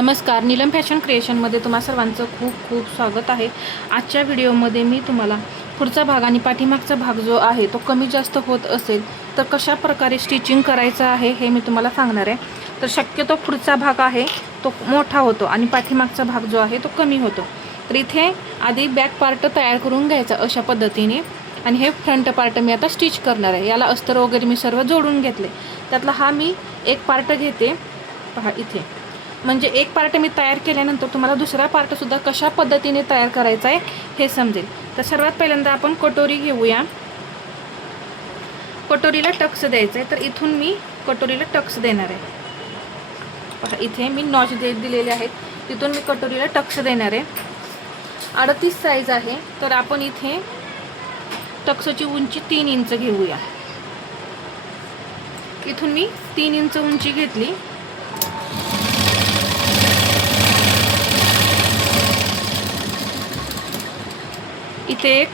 नमस्कार, नीलम फॅशन क्रिएशनमध्ये तुम्हा सर्वांचं खूप खूप स्वागत आहे। आजच्या व्हिडिओमध्ये मी तुम्हाला पुढचा भाग आणि पाठीमागचा भाग जो आहे तो कमी जास्त होत असेल तर कशा प्रकारे स्टिचिंग करायचं आहे हे मी तुम्हाला सांगणार आहे। तर शक्यतो पुढचा भाग आहे तो मोठा होतो आणि पाठीमागचा भाग जो आहे तो कमी होतो। तर इथे आधी बॅक पार्ट तयार करून घ्यायचा अशा पद्धतीने आणि हे फ्रंट पार्ट मी आता स्टिच करणार आहे। याला अस्तर वगैरे मी सर्व जोडून घेतले। त्यातला हा मी एक पार्ट घेते, पहा इथे। म्हणजे एक पार्ट मी तयार केल्यानंतर तुम्हाला दुसरा पार्ट सुद्धा कशा पद्धतीने तयार करायचा आहे हे समजेल। तर सर्वात पहिल्यांदा आपण कटोरी घेऊया। कटोरीला टक्स द्यायचं आहे, तर इथून मी कटोरीला टक्स देणार आहे। पहा इथे मी नॉच दिलेले आहेत, तिथून मी कटोरीला टक्स देणार आहे। 38 साईज आहे, तर आपण इथे टक्सची उंची 3 इंच घेऊया। इथून मी 3 इंच उंची घेतली। इथे एक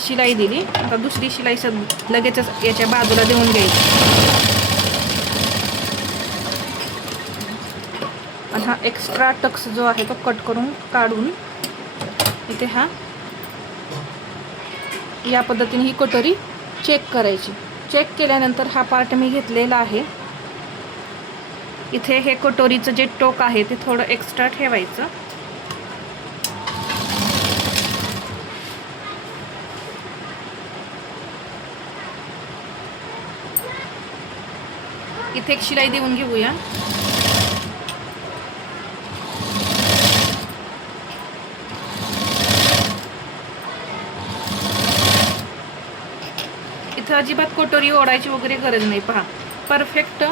शिलाई दिली, आता दुसरी शिलाई लगेचच याच्या बाजूला देऊन घ्यायची। आणि हा एक्स्ट्रा टक्स जो आहे तो कट करून काढून इथे हा या पद्धतीने ही कटोरी चेक करायची। चेक केल्यानंतर हा पार्ट मी घेतलेला आहे। इथे हे कटोरीचं जे टोक आहे ते थोडं एक्स्ट्रा ठेवायचं। इथे एक शिलाई देऊन घेऊया। इथे अजिबात कटोरी ओढायची वगैरे गरज नाही। पहा परफेक्ट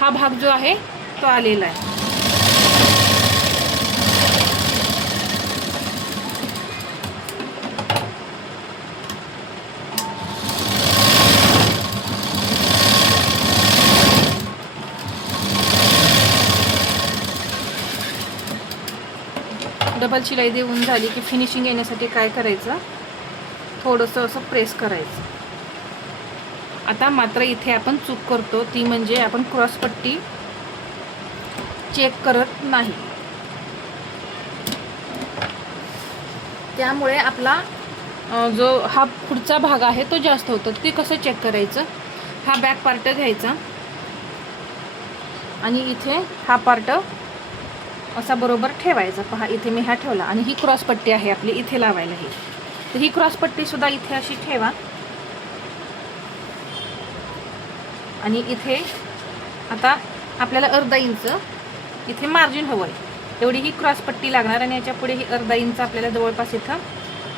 हा भाग जो आहे तो आलेला आहे। डबल शिलाई देऊन झाली की फिनिशिंग येण्यासाठी काय करायचं, थोडंसं असं प्रेस करायचं। आता मात्र इथे आपण चूक करतो ती म्हणजे आपण क्रॉस पट्टी चेक करत नाही, त्यामुळे आपला जो हा पुढचा भाग आहे तो जास्त होतो। ते कसं चेक करायचं, हा बॅक पार्ट घ्यायचा आणि इथे हा पार्ट असा बरोबर ठेवायचा। पहा इथे मी हा ठेवला आणि ही क्रॉस पट्टी आहे आपली इथे लावायला ही, तर ही क्रॉस पट्टी सुद्धा इथे अशी ठेवा। आणि इथे आता आपल्याला अर्धा इंच इथे मार्जिन हवं आहे, तेवढी ही क्रॉस पट्टी लागणार आणि याच्या पुढे ही अर्धा इंच आपल्याला जवळपास इथं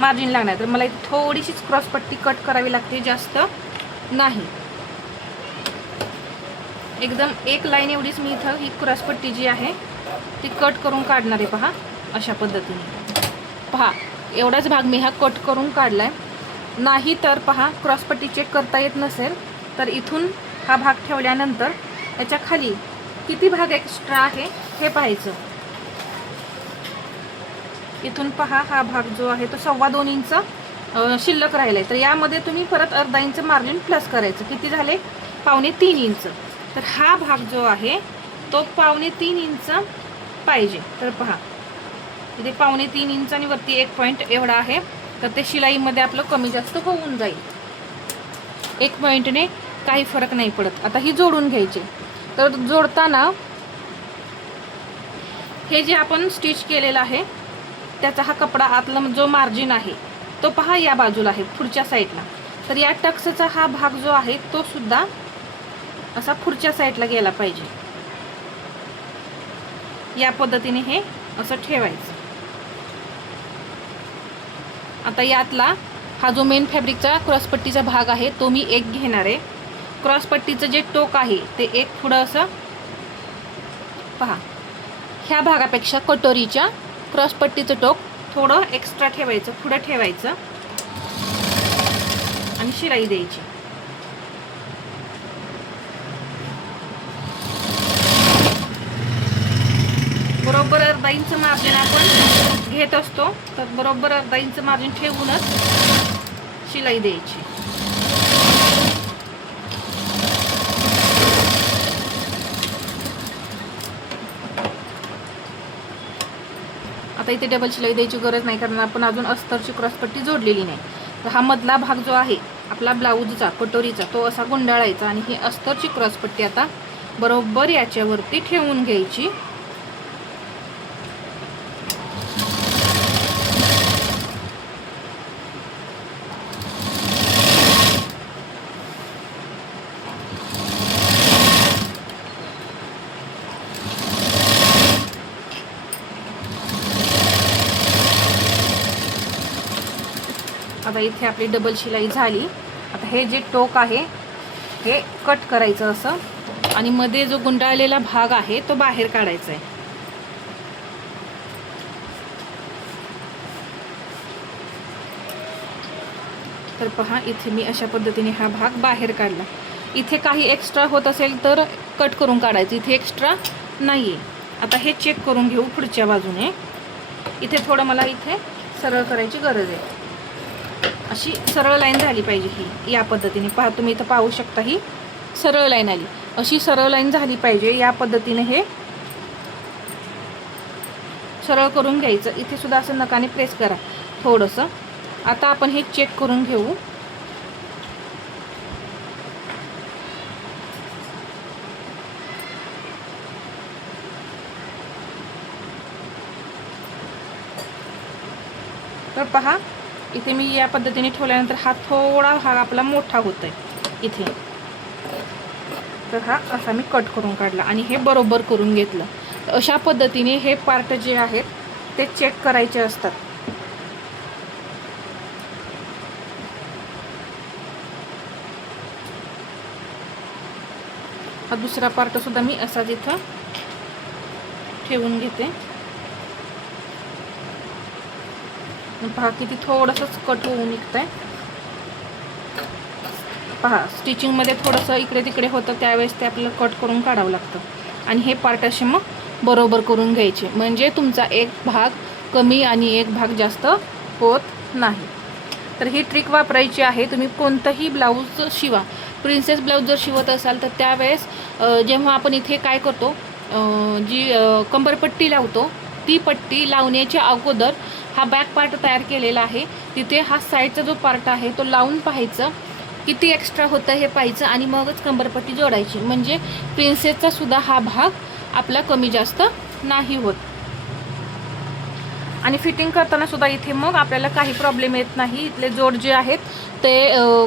मार्जिन लागणार। तर मला इथे थोडीशीच क्रॉस पट्टी कट करावी लागते, जास्त नाही। एकदम एक लाईन एवढीच मी इथं ही क्रॉस पट्टी जी आहे ती कट करून काढणार आहे। पहा अशा पद्धतीने, पहा एवढाच भाग मी हा कट करून काढलाय। नाही तर पहा क्रॉस पट्टी चेक करता येत नसेल तर इथून हा भाग ठेवल्यानंतर याच्या खाली किती भाग एक्स्ट्रा आहे हे पाहायचं। इथून पहा हा भाग जो आहे तो 2.25 इंच शिल्लक राहिलाय, तर यामध्ये तुम्ही परत अर्धा इंच मार्जिन प्लस करायचं। किती झाले, 2.25 इंच। तर हा भाग जो आहे तो 2.25 इंच पाहिजे। तर पहा इथे 2.25 इंच आणि वरती 1 पॉईंट एवढा आहे, तर ते शिलाईमध्ये आपलं कमी जास्त होऊन जाईल। 1 पॉईंटने काही फरक नाही पडत। आता ही जोडून घ्यायची। तर जोडताना हे जे आपण स्टिच केलेलं आहे त्याचा हा कपडा आतला जो मार्जिन आहे तो पहा या बाजूला आहे पुढच्या साईडला, तर या टक्सचा हा भाग जो आहे तो सुद्धा असा पुढच्या साईडला गेला पाहिजे। या पद्धतीने हे असं ठेवायचं। आता यातला हा जो मेन फॅब्रिकचा क्रॉस पट्टीचा भाग आहे तो मी एक घेणार आहे। क्रॉस पट्टीचं जे टोक आहे ते एक पुढं असं पहा, ह्या भागापेक्षा कटोरीच्या क्रॉस पट्टीचं टोक थोडं एक्स्ट्रा ठेवायचं, पुढं ठेवायचं आणि शिलाई द्यायची। बरोबर अर्धा इंच मार्जिन आपण घेत असतो, तर बरोबर अर्धा इंच मार्जिन ठेवूनच शिलाई द्यायची। आता इथे डबल शिलाई द्यायची गरज नाही, कारण आपण अजून अस्तरची क्रॉसपट्टी जोडलेली नाही. तर हा मधला भाग जो आहे आपला ब्लाऊजचा कटोरीचा तो असा गुंडाळायचा आणि ही अस्तरची क्रॉसपट्टी आता बरोबर याच्यावरती ठेवून घ्यायची. आता इथे आपली डबल शिलाई झाली. आता हे जे टोक आहे हे कट करायचं असं आणि मध्ये जो गुंडाळलेला भाग आहे तो बाहेर काढायचा आहे. तर पहा इथे मी अशा पद्धतीने हा भाग बाहेर काढला. इथे काही एक्स्ट्रा होत असेल तर कट करून काढायचं, इथे एक्स्ट्रा नाही आहे. आता हे चेक करून घेऊ पुढच्या बाजूने. इथे थोडं मला इथे सरळ करायची गरज आहे. अशी सरळ लाईन झाली पाहिजे ही, या पद्धतीने पहा तुम्ही इथं पाहू शकता ही सरळ लाईन आली. अशी सरळ लाईन झाली पाहिजे, या पद्धतीने हे सरळ करून घ्यायचं. इथे सुद्धा असं नकाने प्रेस करा थोडंसं. आता आपण हे चेक करून घेऊ. तर पहा इथे मी या पद्धतीने ठेवल्यानंतर हा थोडा भाग आपला मोठा होतोय इथे. तर हा असा मी कट करून काढला आणि हे बरोबर करून घेतलं. तर अशा पद्धतीने हे पार्ट जे आहेत ते चेक करायचे असतात. हा दुसरा पार्ट सुद्धा मी असाच इथं ठेवून घेते. पहा किती थोडंसंच कट होऊन निघतंय. पहा स्टिचिंगमध्ये थोडंसं इकडे तिकडे होतं, त्यावेळेस ते आपल्याला कट करून काढावं लागतं. आणि हे पार्ट असे मग बरोबर करून घ्यायचे, म्हणजे तुमचा एक भाग कमी आणि एक भाग जास्त होत नाही. तर ही ट्रिक वापरायची आहे. तुम्ही कोणतंही ब्लाऊज शिवा, प्रिन्सेस ब्लाऊज जर शिवत असाल तर त्यावेळेस जेव्हा आपण इथे काय करतो, जी कंबरपट्टी लावतो ती पट्टी लावण्याच्या अगोदर हा बॅक पार्ट तयार केलेला आहे, तिथे हा साईडचा जो पार्ट आहे तो लावून पाहायचं, किती एक्स्ट्रा होतं हे पाहायचं आणि मगच कंबरपट्टी जोडायची. म्हणजे प्रिन्सेसचा सुद्धा हा भाग आपला कमी जास्त नाही होत. आणि फिटिंग करताना सुद्धा इथे मग आपल्याला काही प्रॉब्लेम येत नाही. इथले जोड जे आहेत ते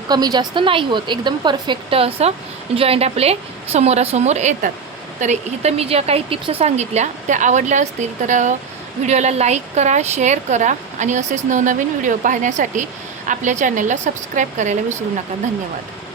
कमी जास्त नाही होत, एकदम परफेक्ट असं जॉईंट आपले समोरासमोर येतात. तर इथं मी ज्या काही टिप्स सांगितल्या त्या आवडल्या असतील तर व्हिडिओला लाईक करा, शेअर करा आणि असेच नवनवीन व्हिडिओ पाहण्यासाठी आपल्या चॅनलला सबस्क्राईब करायला विसरू नका. धन्यवाद.